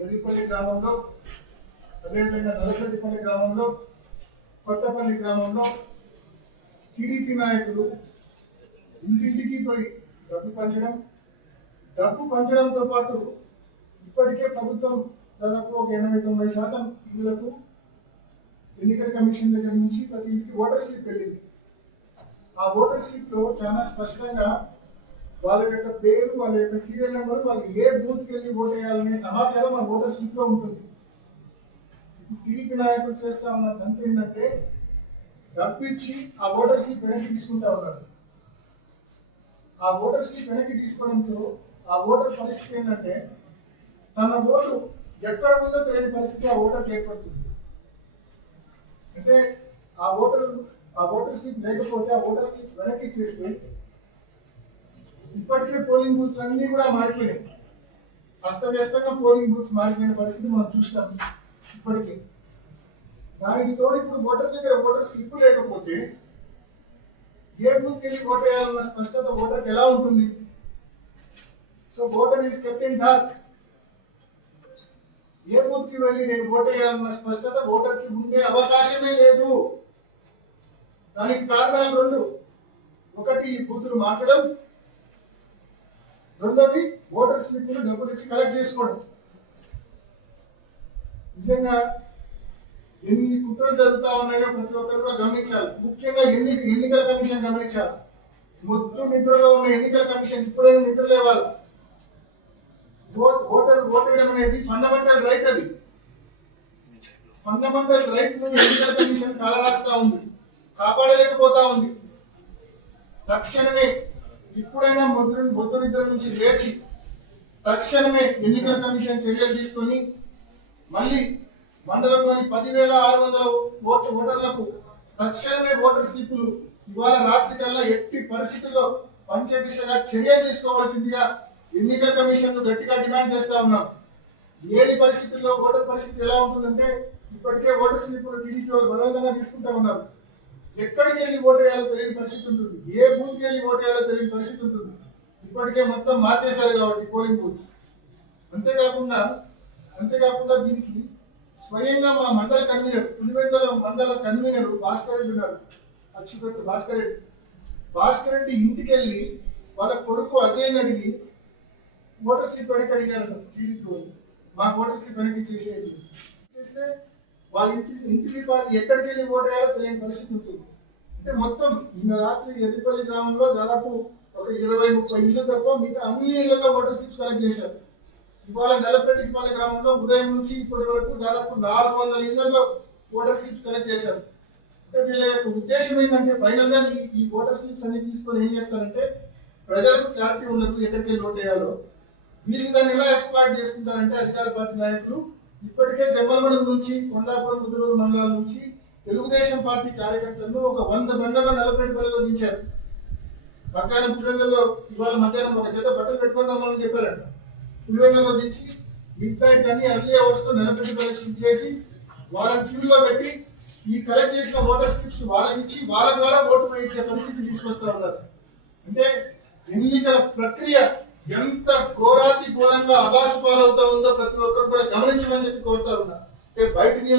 ఎర్రిపల్లి గ్రామంలో అదేవిధంగా నలసడిపల్లి గ్రామంలో కొత్తపల్లి గ్రామంలో టీడీపీ నాయకులు ఇంటింటికి పోయి డబ్బు పంచడం డబ్బు పంచడంతో పాటు ఇప్పటికే ప్రభుత్వం దాదాపు ఒక ఎనభై తొంభై శాతం ఇళ్ళకు ఎన్నికల కమిషన్ దగ్గర నుంచి ప్రతి ఇంటికి ఓటర్ స్లిప్ వెళ్ళింది. ఆ ఓటర్ స్లిప్లో చాలా స్పష్టంగా వాళ్ళ యొక్క పేరు వాళ్ళ యొక్క సీరియల్ నెంబర్ వాళ్ళు ఏ బూత్ వెళ్ళి ఓట్ వేయాలనే సమాచారం ఆ ఓటర్ స్లిప్లో ఉంటుంది. టీడీపీ నాయకులు చేస్తా ఉన్న తంత్రి ఏంటంటే డబ్బిచ్చి ఆ ఓటర్ స్లిప్ వెనక్కి తీసుకుంటా ఉన్నారు. ఆ ఓటర్ స్లిప్ వెనక్కి తీసుకోవడంతో ఆ ఓటర్ పరిస్థితి ఏంటంటే తన ఓటు ఎక్కడ ఉందో తెలియని పరిస్థితి ఆ ఓటర్ ఏర్పడుతుంది. అంటే ఆ ఓటర్ ఆ ఓటర్ స్లిప్ లేకపోతే ఆ ఓటర్ స్లిప్ వెనక్కి ఇచ్చేస్తే ఇప్పటికే పోలింగ్ బూత్లు అన్నీ కూడా మారిపోయినాయి. అస్తవ్యస్తంగా పోలింగ్ బూత్స్ మారిపోయిన పరిస్థితి మనం చూస్తాం ఇప్పటికే. దానికి తోడు ఇప్పుడు ఓటర్ దగ్గర ఓటర్ స్లిప్ లేకపోతే ఏ బూత్ వెళ్ళి ఓట్ వేయాలన్న స్పష్టత ఓటర్కి ఎలా ఉంటుంది? So voter is kept in dark ఏ బూత్కి వెళ్ళి నేను ఓట్ వేయాలన్న స్పష్టత ఓటర్కి ఉండే అవకాశమే లేదు. దానికి కారణాలు రెండు. ఒకటి ఈ బూతులు మార్చడం. రెండోది ఓటర్ స్లిప్లు డబ్బులు ఇచ్చి కలెక్ట్ చేసుకోవడం. నిజంగా ఎన్ని కుట్రలు జరుగుతా ఉన్నాయో ప్రతి ఒక్కరు కూడా గమనించాలి. ముఖ్యంగా ఎన్ని ఎన్నికల కమిషన్ గమనించాలి. మొత్తం నిద్రలో ఉన్న ఎన్నికల కమిషన్ ఇప్పుడైనా నిద్ర లేవాలి. ఓటర్ ఓటేయడం వేయడం అనేది ఫండమెంటల్ రైట్ అది. ఫండమెంటల్ రైట్ను ఎన్నికల కమిషన్ కాలరాస్తా ఉంది. కాపాడలేకపోతా ఉంది. తక్షణమే ఇప్పుడైనా ముద్ర ముద్దు నిద్ర నుంచి లేచి తక్షణమే ఎన్నికల కమిషన్ చర్యలు తీసుకొని మళ్ళీ మండలంలోని పదివేల ఆరు వందల ఓటు ఓటర్లకు తక్షణమే ఓటర్ స్లిప్పులు ఇవాళ రాత్రి కల్లా ఎట్టి పరిస్థితుల్లో పంచే దిశగా చర్య తీసుకోవాల్సిందిగా ఎన్నికల కమిషన్ను గట్టిగా డిమాండ్ చేస్తా ఉన్నాం. ఏది పరిస్థితుల్లో ఓటర్ పరిస్థితి ఎలా ఉంటుందంటే ఇప్పటికే ఓటర్ స్లిప్పులు టీడీపీ వాళ్ళు బలవంతంగా తీసుకుంటా ఉన్నారు. ఎక్కడికి వెళ్ళి ఓటు వేయాలో తెలియని పరిస్థితి ఉంటుంది. ఏ బూత్కి వెళ్ళి ఓటు వేయాలో తెలియని పరిస్థితి ఉంటుంది. ఇప్పటికే మొత్తం మార్చేశారు కాబట్టి పోలింగ్ బూత్స్. అంతేకాకుండా అంతేకాకుండా దీనికి స్వయంగా మా మండల కన్వీనర్ పులివెందుల మండల కన్వీనర్ భాస్కర్ రెడ్డి ఉన్నారు. అచ్చుపెట్టు భాస్కర్ రెడ్డి. భాస్కర్ రెడ్డి ఇంటికి వెళ్ళి వాళ్ళ కొడుకు అజయ్ని అడిగి ఓటర్ స్లిప్ వెనక్కి అడిగారు టీడీపీ మా ఓటర్ స్లిప్ వెనక్కి చేసేది చేస్తే వాళ్ళ ఇంటి ఇంటికి ఎక్కడికి వెళ్ళి ఓటు వేయాలో తెలియని పరిస్థితి ఉంటుంది. అంటే మొత్తం నిన్న రాత్రి ఎర్రిపల్లి గ్రామంలో దాదాపు ఒక ఇరవై ముప్పై ఇళ్ళు తప్ప మిగతా అన్ని ఇళ్ళలో వాటర్ స్లిప్స్ కలెక్ట్ చేశారు. ఇవాళ నెలపెట్టిపల్లి గ్రామంలో ఉదయం నుంచి ఇప్పటి వరకు దాదాపు నాలుగు వందల ఇళ్ళలో వాటర్ స్లిప్స్ కలెక్ట్ చేశారు. అంటే వీళ్ళ యొక్క ఉద్దేశం ఏంటంటే ఫైనల్గా ఈ- వాటర్ స్లిప్స్ అన్ని తీసుకొని ఏం చేస్తారంటే ప్రజలకు క్లారిటీ ఉండదు ఎక్కడికి లోట్ అయ్యాలో వేయాలో వీళ్ళు దాన్ని ఎలా ఎక్స్ప్లాయిట్ చేసుకుంటారంటే అధికార పార్టీ నాయకులు ఇప్పటికే జమ్మలమడుగు నుంచి కొండాపురం ముదురూరు మండలాల నుంచి తెలుగుదేశం పార్టీ కార్యకర్తలను ఒక వంద బండ్లలో నెలపెట్టిపల్లిలో దించారు. మధ్యాహ్నం పులివెందుల్లో ఇవాళ మధ్యాహ్నం ఒక జత బట్టలు పెట్టుకుంటామని చెప్పారంట. పులివెందుల్లో దించి మిడ్ నైట్ కానీ అర్లీ అవర్స్లో నెలపెట్టిపల్లి షిఫ్ట్ చేసి వాళ్ళని క్యూలో పెట్టి ఈ కలెక్ట్ చేసిన ఓటర్ స్లిప్స్ వాళ్ళకి ఇచ్చి వాళ్ళ ద్వారా ఓటు వేయించే పరిస్థితి తీసుకొస్తా ఉన్నారు. అంటే ఎన్నికల ప్రక్రియ ఎంత ఘోరాతి ఘోరంగా అభాసు పాలవుతా ఉందో ప్రతి ఒక్కరు కూడా గమనించమని చెప్పి కోరుతా ఉన్నా. అంటే బయట